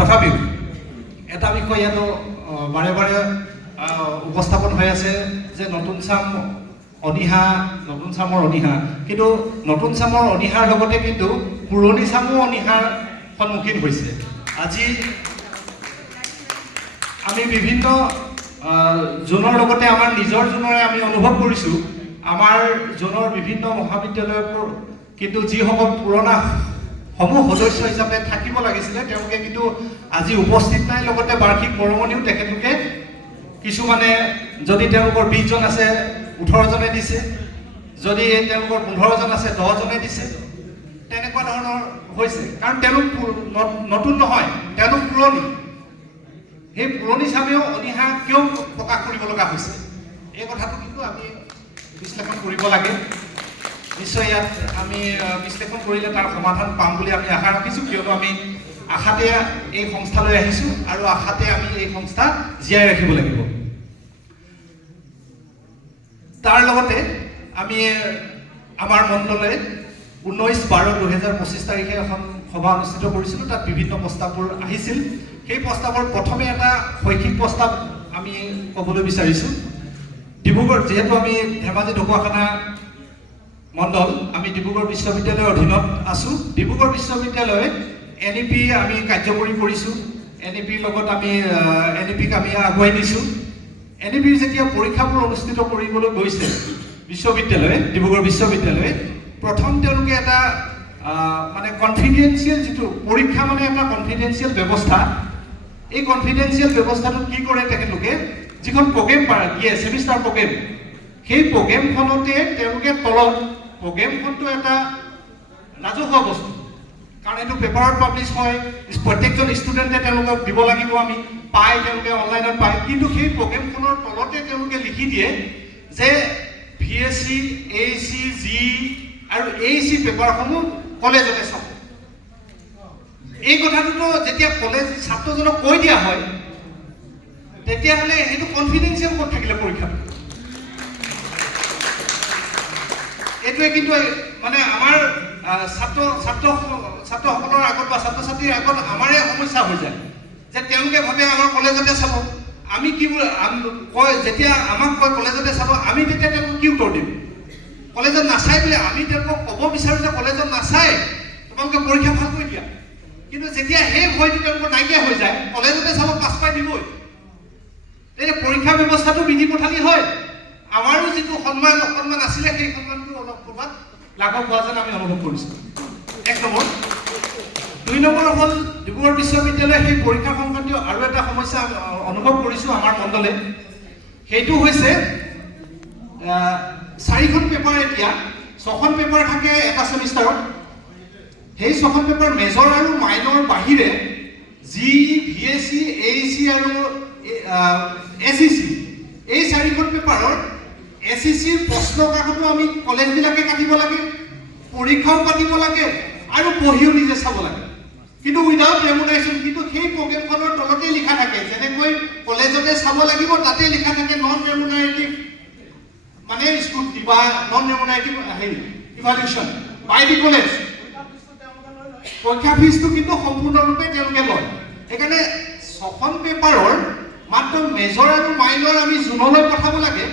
তথাপিও এটা বিষয় ইয়াতো বাৰে বাৰে উপস্থাপন হৈ আছে যে নতুন চাম অনীহা, নতুন চামৰ অনীহা, কিন্তু নতুন চামৰ অনীহাৰ লগতে কিন্তু পুৰণি চামো অনীহাৰ সন্মুখীন হৈছে। আজি আমি বিভিন্ন জোনৰ লগতে আমাৰ নিজৰ জোনৰে আমি অনুভৱ কৰিছোঁ, আমাৰ জোনৰ বিভিন্ন মহাবিদ্যালয়বোৰ কিন্তু যিসকল পুৰণা সমূহ সদস্য হিচাপে থাকিব লাগিছিলে তেওঁলোকে কিন্তু আজি উপস্থিত নাই। লগতে বাৰ্ষিক বৰঙণিও তেখেতলোকে কিছুমানে যদি তেওঁলোকৰ 20 জন আছে 18 জনে দিছে, যদি তেওঁলোকৰ 15 জন আছে 10 জনে দিছে, তেনেকুৱা ধৰণৰ হৈছে। কাৰণ তেওঁলোক নতুন নহয়, তেওঁলোক পুৰণি। সেই পুৰণি চামেও অনীহা কিয় প্ৰকাশ কৰিব লগা হৈছে, এই কথাটো কিন্তু আমি বিশ্লেষণ কৰিব লাগে। নিশ্চয় ইয়াত আমি বিশ্লেষণ কৰিলে তাৰ সমাধান পাম বুলি আমি আশা ৰাখিছোঁ, কিয়নো আমি আশাতে এই সংস্থালৈ আহিছোঁ আৰু আশাতে আমি এই সংস্থা জীয়াই ৰাখিব লাগিব। তাৰ লগতে আমি আমাৰ মণ্ডলে 19/12/2025 তাৰিখে এখন সভা অনুষ্ঠিত কৰিছিলোঁ। তাত বিভিন্ন প্ৰস্তাৱবোৰ আহিছিল। সেই প্ৰস্তাৱৰ প্ৰথমে এটা শৈক্ষিক প্ৰস্তাৱ আমি ক'বলৈ বিচাৰিছোঁ। ডিব্ৰুগড়, যিহেতু আমি ধেমাজি ঢকুৱাখানা মণ্ডল, আমি ডিব্ৰুগড় বিশ্ববিদ্যালয়ৰ অধীনত আছোঁ। ডিব্ৰুগড় বিশ্ববিদ্যালয় NEP আমি কাৰ্যকৰী কৰিছোঁ। NEPৰ লগত আমি NEPক আমি আগুৱাই নিছোঁ। NEPৰ যেতিয়া পৰীক্ষাবোৰ অনুষ্ঠিত কৰিবলৈ গৈছে বিশ্ববিদ্যালয়ে, ডিব্ৰুগড় বিশ্ববিদ্যালয়ে, প্ৰথম তেওঁলোকে এটা মানে কনফিডেন্সিয়েল, যিটো পৰীক্ষা মানে এটা কনফিডেন্সিয়েল ব্যৱস্থা, এই কনফিডেন্সিয়েল ব্যৱস্থাটোত কি কৰে তেখেতলোকে, যিখন প্ৰগ্ৰেম দিয়ে ছেমিষ্টাৰ প্ৰগ্ৰেম, সেই প্ৰগ্ৰেমখনতে তেওঁলোকে তলত, প্ৰগ্ৰেমখনটো এটা ৰাজহুৱা বস্তু, কাৰণ এইটো পেপাৰত পাব্লিছ হয়, প্ৰত্যেকজন ষ্টুডেণ্টে তেওঁলোকক দিব লাগিব, আমি পায়, তেওঁলোকে অনলাইনত পায়। কিন্তু সেই প্ৰগ্ৰেমখনৰ তলতে তেওঁলোকে লিখি দিয়ে যে VSC, AEC, JEE আৰু AEC পেপাৰসমূহ কলেজতে চাব। এই কথাটোতো যেতিয়া কলেজ ছাত্ৰজনক কৈ দিয়া হয়, তেতিয়াহ'লে সেইটো কনফিডেন্সিয়েল ক'ত থাকিলে পৰীক্ষাটো? এইটোৱে কিন্তু মানে আমাৰ ছাত্ৰসকলৰ আগত বা ছাত্ৰ ছাত্ৰীৰ আগত আমাৰে সমস্যা হৈ যায় যে তেওঁলোকে ভাবে আমাৰ কলেজতে চাব। আমি কি কয়, যেতিয়া আমাক কয় কলেজতে চাব, আমি তেতিয়া তেওঁলোকক কি উত্তৰ দিম? কলেজত নাচাই বুলি আমি তেওঁলোকক ক'ব বিচাৰোঁ যে কলেজত নাচাই, তোমালোকে পৰীক্ষা ভালকৈ দিয়া। কিন্তু যেতিয়া সেই ভয়টো তেওঁলোকৰ নাইকিয়া হৈ যায়, কলেজতে চাব, পাছ পাই দিবই, তেতিয়া পৰীক্ষা ব্যৱস্থাটো বিধি পথালি হয়। আমাৰো যিটো সন্মান অসন্মান আছিলে, সেই সন্মানটো অলপ ক'ৰবাত লাঘৱ হোৱা যেন আমি অনুভৱ কৰিছোঁ। 1 নম্বৰ। 2 নম্বৰ হ'ল ডিব্ৰুগড় বিশ্ববিদ্যালয়ে সেই পৰীক্ষা সংক্ৰান্তীয় আৰু এটা সমস্যা অনুভৱ কৰিছোঁ আমাৰ মণ্ডলে। সেইটো হৈছে 4খন পেপাৰ, এতিয়া 6খন পেপাৰ থাকে এটা ছেমিষ্টাৰত। সেই 6খন পেপাৰ মেজৰ আৰু মাইনৰ বাহিৰে JEE, VSC, AEC আৰু SEC, এই 4খন পেপাৰৰ SECৰ প্ৰশ্ন কাকতো আমি কলেজবিলাকে কাটিব লাগে, পৰীক্ষাও পাতিব লাগে আৰু পঢ়িও নিজে চাব লাগে, কিন্তু উইদাউট ৰেমুনাৰেশ্যন। কিন্তু সেই প্ৰগ্ৰেমখনৰ তলতে লিখা থাকে, যেনেকৈ কলেজতে চাব লাগিব, তাতে লিখা থাকে নন ৰেমুনাৰেটিভ মানে স্কুটি বা non remunerative evaluation by the college. পৰীক্ষা ফিজটো কিন্তু সম্পূৰ্ণৰূপে তেওঁলোকে লয়। সেইকাৰণে 6খন পেপাৰৰ মাত্ৰ মেজৰ আৰু মাইনৰ আমি জোনলৈ পঠাব লাগে,